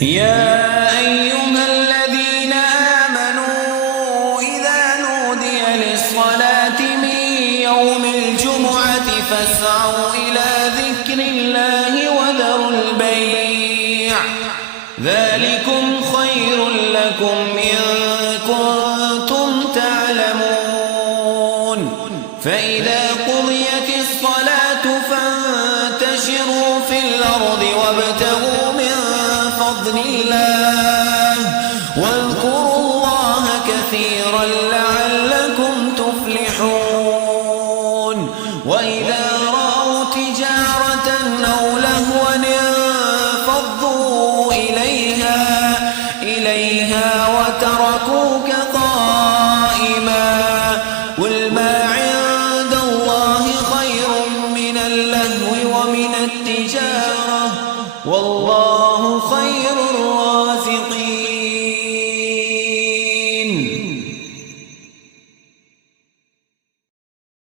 يا أيها الذين آمنوا إذا نودي للصلاة من يوم الجمعة فاسعوا إلى ذكر الله وذروا البيع ذلكم خير لكم إن كنتم تعلمون فإذا قضيت الصلاة فانتشروا في الأرض وابتغوا من فضل الله